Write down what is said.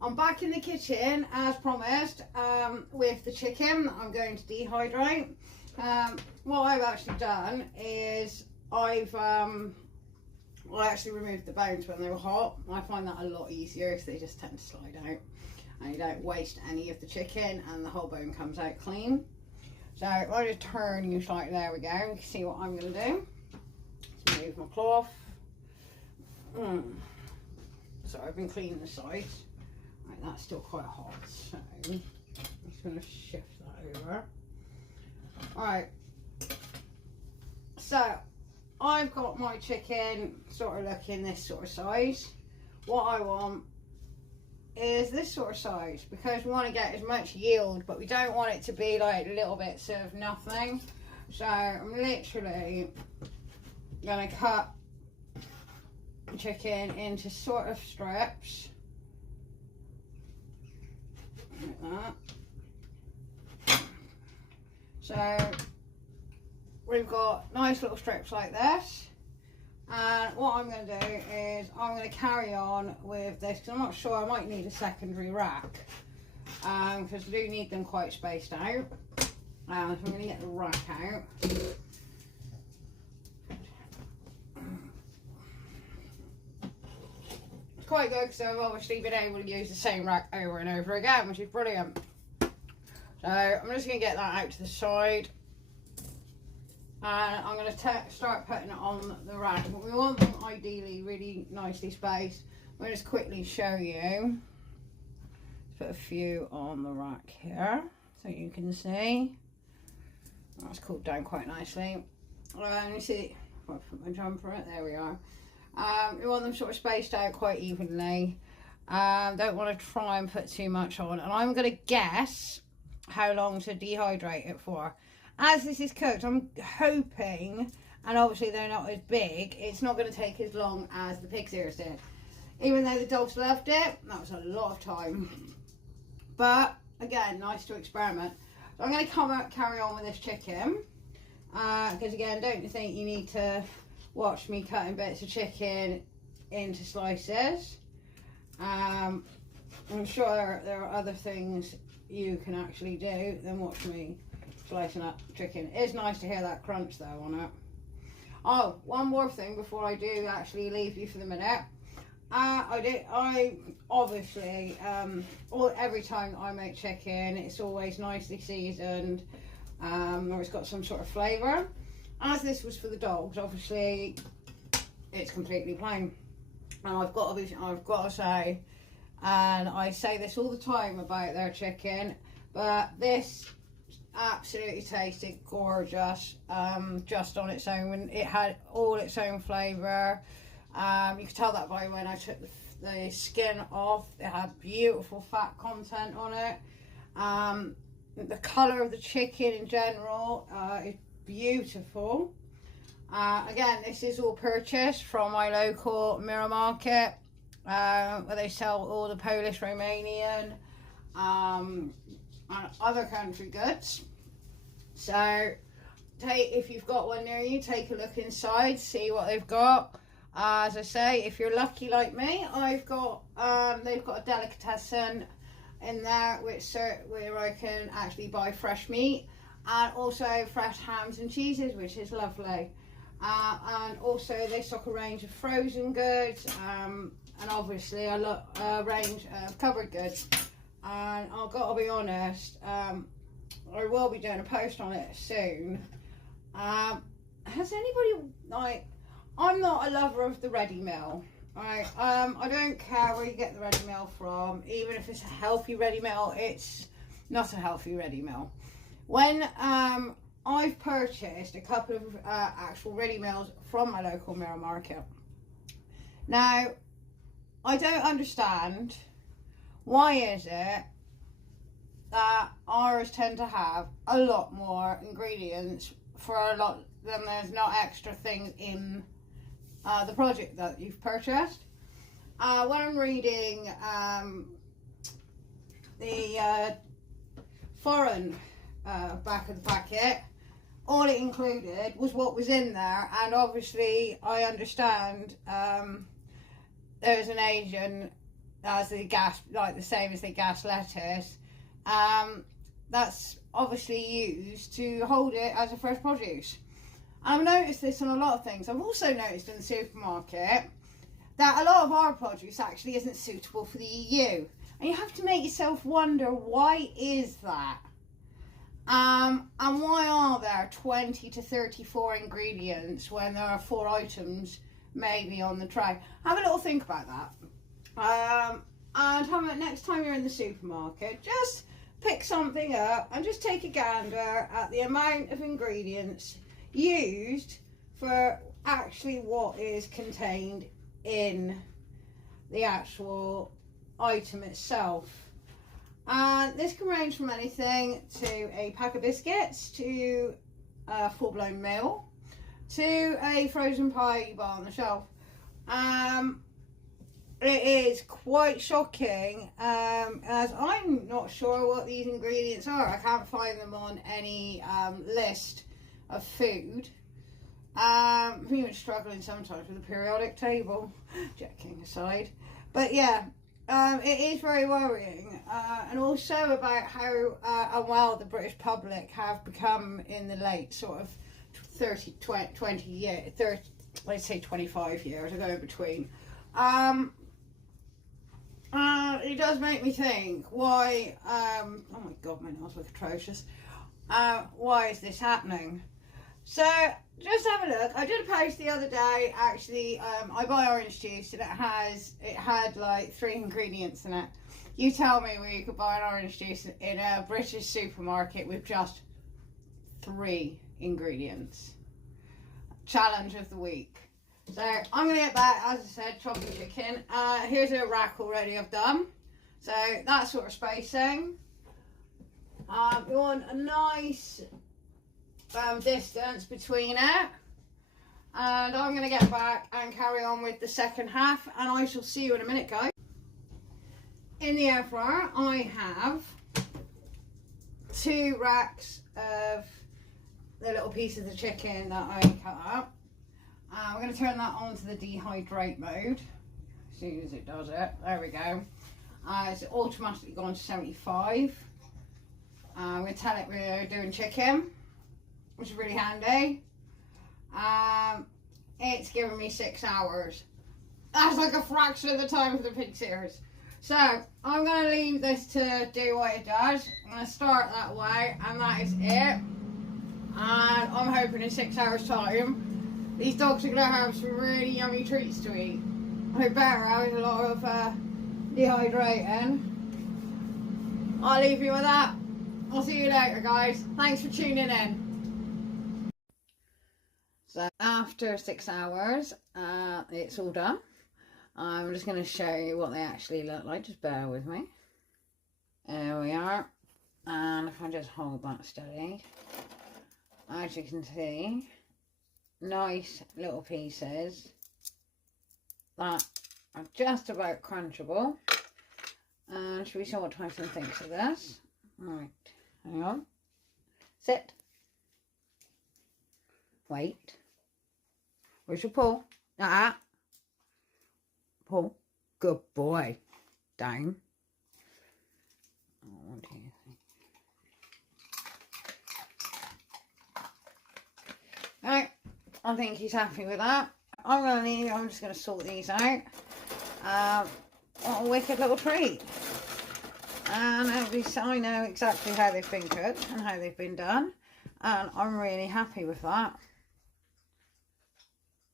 I'm back in the kitchen as promised with the chicken. I'm going to dehydrate. What I've actually done is I actually removed the bones when they were hot. I find that a lot easier because they just tend to slide out and you don't waste any of the chicken and the whole bone comes out clean. So if I just turn you slightly, there we go, you can see what I'm going to do. Let's remove my cloth. So I've been cleaning the sides. Right, that's still quite hot, so I'm just going to shift that over. Alright, so I've got my chicken sort of looking this sort of size. What I want is this sort of size because we want to get as much yield, but we don't want it to be like little bits of nothing. So I'm literally going to cut the chicken into sort of strips. Like that. So we've got nice little strips like this, and what I'm going to do is I'm going to carry on with this because I'm not sure, I might need a secondary rack because I do need them quite spaced out. So I'm going to get the rack out. Quite good because I've obviously been able to use the same rack over and over again, which is brilliant. So I'm just going to get that out to the side, and I'm going to start putting it on the rack. But we want them ideally really nicely spaced. I'm going to just quickly show you. Put a few on the rack here so you can see. That's cooled down quite nicely. And you see, if I put my jumper in, there we are. You want them sort of spaced out quite evenly. Don't want to try and put too much on. And I'm going to guess how long to dehydrate it for. As this is cooked, I'm hoping, and obviously they're not as big, it's not going to take as long as the pig's ears did. Even though the dogs loved it, that was a lot of time. But again, nice to experiment. So I'm going to carry on with this chicken. Because again, don't you think you need to watch me cutting bits of chicken into slices. I'm sure there are other things you can actually do than watch me slicing up chicken. It is nice to hear that crunch though on it. Oh, one more thing before I do actually leave you for the minute. I obviously every time I make chicken, it's always nicely seasoned, or it's got some sort of flavour. As this was for the dogs, obviously it's completely plain. And I've got to say, and I say this all the time about their chicken, but this absolutely tasted gorgeous, just on its own. It had all its own flavour. You could tell that by when I took the skin off. It had beautiful fat content on it. The colour of the chicken in general is beautiful. Again, this is all purchased from my local mirror market, where they sell all the Polish, Romanian, and other country goods. So if you've got one near you, take a look inside, see what they've got. As I say, if you're lucky like me, they've got a delicatessen in there where I can actually buy fresh meat, and also fresh hams and cheeses, which is lovely. And also they stock a range of frozen goods, and obviously a range of covered goods. And I've got to be honest, I will be doing a post on it soon. Has anybody, like, I'm not a lover of the ready meal, right? I don't care where you get the ready meal from. Even if it's a healthy ready meal, it's not a healthy ready meal. When I've purchased a couple of actual ready meals from my local mirror market. Now, I don't understand, why is it that ours tend to have a lot more ingredients for a lot, then there's not extra things in the product that you've purchased. When I'm reading the foreign back of the packet, all it included was what was in there, and obviously I understand there's an Asian as the gas, like the same as the gas lettuce. That's obviously used to hold it as a fresh produce. I've noticed this on a lot of things. I've also noticed in the supermarket that a lot of our produce actually isn't suitable for the EU. And you have to make yourself wonder, why is that? And why are there 20 to 34 ingredients when there are 4 items maybe on the tray? Have a little think about that. And next time you're in the supermarket, just pick something up and just take a gander at the amount of ingredients used for actually what is contained in the actual item itself. And this can range from anything to a pack of biscuits, to a full-blown meal, to a frozen pie you buy on the shelf. It is quite shocking, as I'm not sure what these ingredients are. I can't find them on any list of food. I'm even struggling sometimes with the periodic table, joking aside. But yeah, it is very worrying, and also about how unwell the British public have become in the late sort of 20 years, let's say 25 years ago in between. It does make me think, why, oh my god, my nails look atrocious. Why is this happening? So, just have a look. I did a post the other day, actually. I buy orange juice and it had like 3 ingredients in it. You tell me where you could buy an orange juice in a British supermarket with just 3 ingredients. Challenge of the week. So I'm going to get back, as I said, chopping chicken. Here's a rack already I've done. So that sort of spacing. We want a nice distance between it. And I'm going to get back and carry on with the second half. And I shall see you in a minute, guys. In the air fryer, I have 2 racks of the little pieces of chicken that I cut up. We're going to turn that on to the dehydrate mode as soon as it does it. There we go. It's automatically gone to 75. I'm going to tell it we're doing chicken, which is really handy. It's giving me 6 hours. That's like a fraction of the time of the pig series. So I'm going to leave this to do what it does. I'm going to start that way, and that is it. And I'm hoping in 6 hours time these dogs are going to have some really yummy treats to eat. I better have a lot of dehydrating. I'll leave you with that. I'll see you later, guys. Thanks for tuning in. So after 6 hours, it's all done. I'm just going to show you what they actually look like. Just bear with me. There we are. And if I just hold that steady, as you can see, nice little pieces that are just about crunchable. And should we see what Tyson thinks of this? Right, hang on. Sit. Wait. Where's your paw? Paw. Good boy. Down. Oh, what do you think? Right. I think he's happy with that. I'm just going to sort these out. What a wicked little treat. And I know exactly how they've been cooked and how they've been done. And I'm really happy with that.